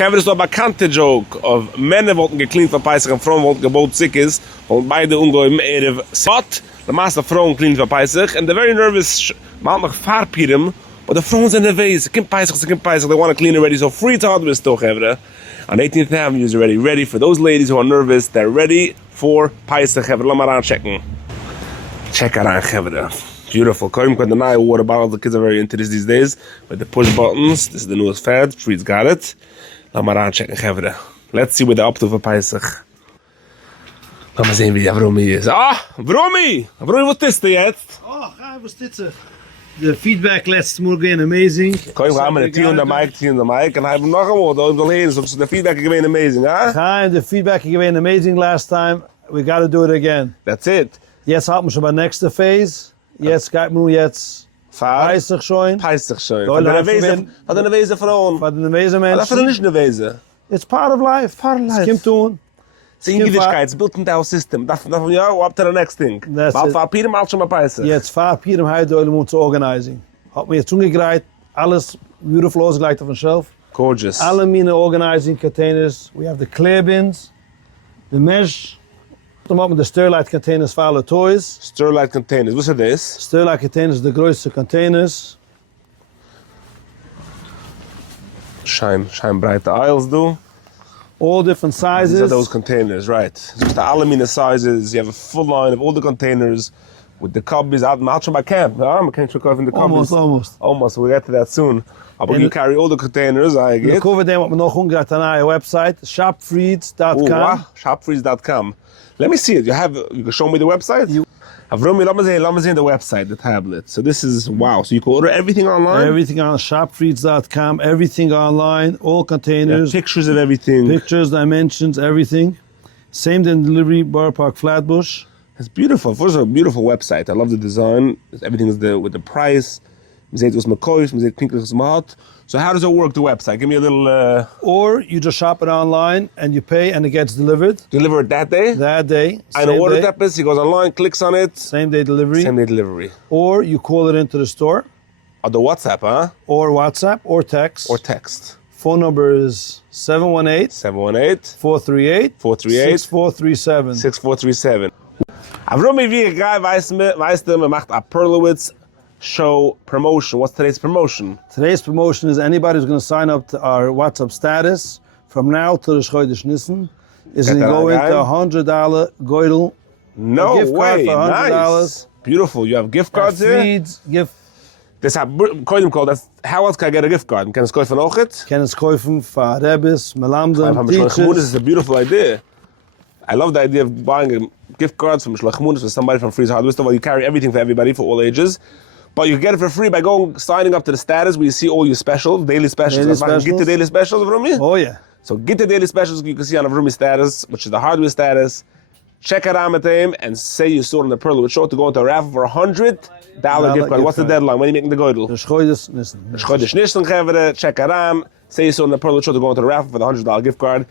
Chavre ist doch eine bekannte Joke of Männer wollten gecleant von Pesach und Frauen wollten gebaut Zickes und beide umgehen im Erev Spot. The master Frauen cleaned for Pesach and they're very nervous about noch Farpirim, but the Frauen in the ways, they want to clean already, so free to harvest doch, Chavre. On 18th Avenue is already ready for those ladies who are nervous, they're ready for Pesach, Chavre. Let me around checken. Check it out, Chavre. Beautiful. Koim got the new water bottle. The kids are very into this these days. With the push buttons. This is the newest fad. Freed's got it. Lass mal checken, Chavre. Let's see what they're up to for Pesach. Lass mal sehen, wie der Vromi ist. Ah, Vromi! Vromi, was ist der jetzt? Oh, was ist das? The feedback letztes Mal ging amazing. Koim, wir haben eine Tee und der Mike. Und haben noch einmal, da unter Lehnen. So, the feedback gewesen amazing, huh? The feedback gewesen amazing last time. We got to do it again. That's it. Jetzt haben wir schon bei nächster Phase. Jetzt geht man jetzt Pesach schon. Pesach schon. Von der Nevese Frauen. Von der Nevese Menschen. Das ist nicht Nevese. It's part of life. Es kommt tun. It's in Yiddishkeit. It's built into our system. Davon ja, up to the next thing. Weil Farpirim auch schon mal Pesach. Jetzt Farpirim heute um zu organisieren. Hat mir jetzt umgereiht. Alles beautiful ausgelegt auf den Shelf. Gorgeous. Alle meine organizing containers. We have the clear bins. The mesh. Dan maken we de Sterlite containers voor alle toys. Sterlite containers, wat is this? Sterlite containers, de grootste containers. Shine bright the aisles do. All different sizes. These are those containers, right? So the aluminum sizes, you have a full line of all the containers with the cubbies out by camp. I can't check off in the cubbies. Almost, we'll get to that soon. But you carry all the containers, I get. De cover wat we nog omgedraaid aan our website, shopfreeds.com. Shopfreeds.com. Let me see it. You can show me the website? Avrumi, let me see the website, the tablet. So this is, wow. So you can order everything online? Everything on shopfreeds.com, everything online, all containers. Yeah, pictures of everything. Pictures, dimensions, everything. Same day delivery, Boro Park, Flatbush. It's beautiful. First of all, a beautiful website. I love the design. Everything is there with the price. So how does it work, the website? Give me a little... Or you just shop it online and you pay and it gets delivered. Delivered that day? That day. I know order that place, he goes online, clicks on it. Same day delivery. Same day delivery. Or you call it into the store. Or the WhatsApp, huh? Or WhatsApp or text. Or text. Phone number is 718-438-6437. 6437. Avrumi, wie ein Guy weißt du, macht a Perlowitz show promotion. What's today's promotion? Today's promotion is anybody who's going to sign up to our WhatsApp status from now to the Chodesh Nissen is going to go into $100 goidel. No gift way, card for $100. Nice. Beautiful. You have gift cards here? Gift. That's how else can I get a gift card? Can I kaufen auch it? Can es kaufen für Rebbes, Melamden, teachers. This is a beautiful idea. I love the idea of buying gift cards from Shlachmunis for somebody from Freeze Hardware Store. Well, you carry everything for everybody, for all ages. But you get it for free by signing up to the status where you see all your specials, daily specials. Get the daily specials from me? Oh yeah. So get the daily specials you can see on the Vrumi status, which is the hardware status. Check it out with him and say you saw it on the Perlowitz show to go into a raffle for $100 gift card. What's the deadline? When are you making the goidel? The Chodesh Nissen. Chodesh Nissen, check it out. Say you saw on the Perlowitz show to go into the raffle for the $100 gift card.